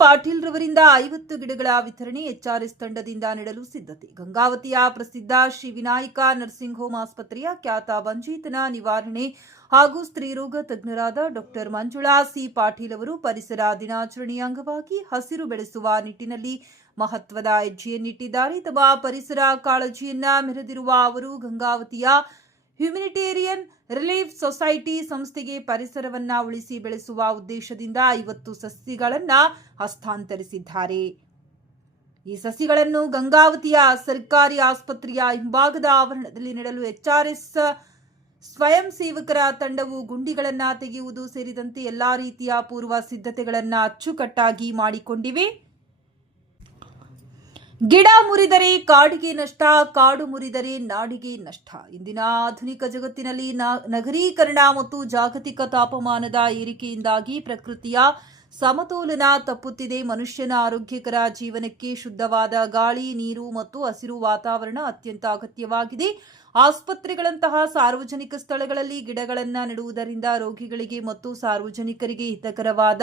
ಪಾಟೀಲ್ ರವರಿಂದ 50 ಗಿಡಗಳ ವಿತರಣೆ ಎಚ್ಆರ್ಎಸ್ ತಂಡದಿಂದ ನೀಡಲು ಸಿದ್ಧತೆ. ಗಂಗಾವತಿಯ ಪ್ರಸಿದ್ಧ ಶ್ರೀ ವಿನಾಯಕ ನರ್ಸಿಂಗ್ ಹೋಮ್ ಆಸ್ಪತ್ರೆಯ ಖ್ಯಾತ ಬಂಜೇತನ ನಿವಾರಣೆ ಹಾಗೂ ಸ್ತ್ರೀರೋಗ ತಜ್ಞರಾದ ಡಾಕ್ಟರ್ ಮಂಜುಳಾ ಸಿ ಪಾಟೀಲ್ ಅವರು ಪರಿಸರ ದಿನಾಚರಣೆಯ ಅಂಗವಾಗಿ ಹಸಿರು ಬೆಳೆಸುವ ನಿಟ್ಟಿನಲ್ಲಿ ಮಹತ್ವದ ಹೆಜ್ಜೆಯನ್ನಿಟ್ಟಿದ್ದಾರೆ. ತಮ್ಮ ಪರಿಸರ ಕಾಳಜಿಯನ್ನ ಮೆರೆದಿರುವ ಅವರು ಗಂಗಾವತಿಯ ಹ್ಯುಮಿನಿಟೇರಿಯನ್ ರಿಲೀಫ್ ಸೊಸೈಟಿ ಸಂಸ್ಥೆಗೆ ಪರಿಸರವನ್ನ ಉಳಿಸಿ ಬೆಳೆಸುವ ಉದ್ದೇಶದಿಂದ 50 ಸಸಿಗಳನ್ನು ಹಸ್ತಾಂತರಿಸಿದ್ದಾರೆ. ಈ ಸಸಿಗಳನ್ನು ಗಂಗಾವತಿಯ ಸರ್ಕಾರಿ ಆಸ್ಪತ್ರೆಯ ಹಿಂಭಾಗದ ಆವರಣದಲ್ಲಿ ನೆಡಲು ಎಚ್ಆರ್ಎಸ್ ಸ್ವಯಂ ಸೇವಕರ ತಂಡವು ಗುಂಡಿಗಳನ್ನು ತೆಗೆಯುವುದು ಸೇರಿದಂತೆ ಎಲ್ಲಾ ರೀತಿಯ ಪೂರ್ವ ಸಿದ್ಧತೆಗಳನ್ನು ಅಚ್ಚುಕಟ್ಟಾಗಿ ಮಾಡಿಕೊಂಡಿವೆ. ಗಿಡ ಮುರಿದರೆ ಕಾಡಿಗೆ ನಷ್ಟ, ಕಾಡು ಮುರಿದರೆ ನಾಡಿಗೆ ನಷ್ಟ. ಇಂದಿನ ಆಧುನಿಕ ಜಗತ್ತಿನಲ್ಲಿ ನಗರೀಕರಣ ಮತ್ತು ಜಾಗತಿಕ ತಾಪಮಾನದ ಏರಿಕೆಯಿಂದಾಗಿ ಪ್ರಕೃತಿಯ ಸಮತೋಲನ ತಪ್ಪುತ್ತಿದೆ. ಮನುಷ್ಯನ ಆರೋಗ್ಯಕರ ಜೀವನಕ್ಕೆ ಶುದ್ಧವಾದ ಗಾಳಿ, ನೀರು ಮತ್ತು ಹಸಿರು ವಾತಾವರಣ ಅತ್ಯಂತ ಅಗತ್ಯವಾಗಿದೆ. ಆಸ್ಪತ್ರೆಗಳಂತಹ ಸಾರ್ವಜನಿಕ ಸ್ಥಳಗಳಲ್ಲಿ ಗಿಡಗಳನ್ನು ನೆಡುವುದರಿಂದ ರೋಗಿಗಳಿಗೆ ಮತ್ತು ಸಾರ್ವಜನಿಕರಿಗೆ ಹಿತಕರವಾದ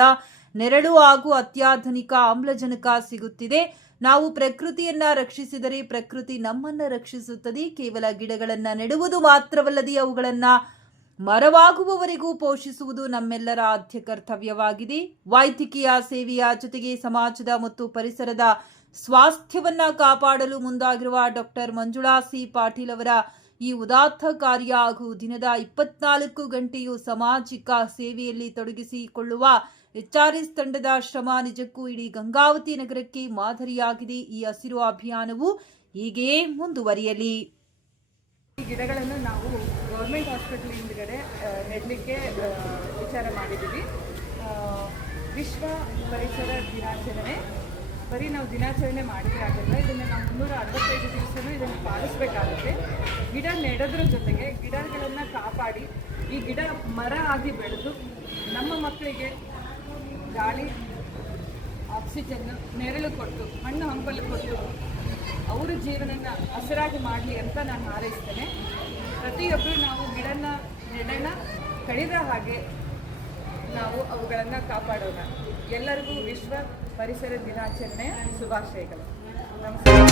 ನೆರಳು ಹಾಗೂ ಅತ್ಯಾಧುನಿಕ ಆಮ್ಲಜನಕ ಸಿಗುತ್ತಿದೆ. ನಾವು ಪ್ರಕೃತಿಯನ್ನ ರಕ್ಷಿಸಿದರೆ ಪ್ರಕೃತಿ ನಮ್ಮನ್ನ ರಕ್ಷಿಸುತ್ತದೆ. ಕೇವಲ ಗಿಡಗಳನ್ನು ನೆಡುವುದು ಮಾತ್ರವಲ್ಲದೆ ಅವುಗಳನ್ನ ಮರವಾಗುವವರೆಗೂ ಪೋಷಿಸುವುದು ನಮ್ಮೆಲ್ಲರ ಆದ್ಯ ಕರ್ತವ್ಯವಾಗಿದೆ. ವೈದ್ಯಕೀಯ ಸೇವೆಯ ಜೊತೆಗೆ ಸಮಾಜದ ಮತ್ತು ಪರಿಸರದ ಸ್ವಾಸ್ಥ್ಯವನ್ನ ಕಾಪಾಡಲು ಮುಂದಾಗಿರುವ ಡಾಕ್ಟರ್ ಮಂಜುಳಾ ಸಿ ಪಾಟೀಲ್ ಅವರ ಈ ಉದಾತ್ತ ಕಾರ್ಯ ಹಾಗೂ ದಿನದ 24 ಗಂಟೆಯೂ ಸಾಮಾಜಿಕ ಸೇವೆಯಲ್ಲಿ ತೊಡಗಿಸಿಕೊಳ್ಳುವ ಎಚ್ಆರ್ಎಸ್ ತಂಡದ ಶ್ರಮ ನಿಜಕ್ಕೂ ಇಡೀ ಗಂಗಾವತಿ ನಗರಕ್ಕೆ ಮಾದರಿಯಾಗಿದೆ. ಈ ಹಸಿರು ಅಭಿಯಾನವು ಹೀಗೆ ಮುಂದುವರಿಯಲಿ. ಈ ಗಿಡಗಳನ್ನು ನಾವು ಗೌರ್ಮೆಂಟ್ ಹಾಸ್ಪಿಟಲ್ ಹಿಂದ್ಗಡೆ ನೆಡಲಿಕ್ಕೆ ವಿಚಾರ ಮಾಡಿದ್ದೀವಿ. ವಿಶ್ವ ಪರಿಸರ ದಿನಾಚರಣೆ ಬರೀ ನಾವು ದಿನಾಚರಣೆ ಮಾಡಿದ್ರೆ ಆಗಲ್ಲ, ಇದನ್ನು ನಾವು 365 ದಿವಸನೂ ಇದನ್ನು ಪಾಲಿಸಬೇಕಾಗುತ್ತೆ. ಗಿಡ ನೆಡೋದ್ರ ಜೊತೆಗೆ ಗಿಡಗಳನ್ನು ಕಾಪಾಡಿ ಈ ಗಿಡ ಮರ ಆಗಿ ಬೆಳೆದು ನಮ್ಮ ಮಕ್ಕಳಿಗೆ ಗಾಳಿ, ಆಕ್ಸಿಜನ್, ನೆರಳು ಕೊಟ್ಟು ಹಣ್ಣು ಹಂಪಲು ಕೊಟ್ಟು ಅವರ ಜೀವನನ ಹಸಿರಾಗಿ ಮಾಡಲಿ ಅಂತ ನಾನು ಹಾರೈಸ್ತೇನೆ. ಪ್ರತಿಯೊಬ್ಬರು ನಾವು ಗಿಡನ ನೆಡೋಣ, ಕಡಿದ ಹಾಗೆ ನಾವು ಅವುಗಳನ್ನು ಕಾಪಾಡೋಣ. ಎಲ್ಲರಿಗೂ ವಿಶ್ವ ಪರಿಸರ ದಿನಾಚರಣೆಯ ಶುಭಾಶಯಗಳು. ನಮಸ್ಕಾರ.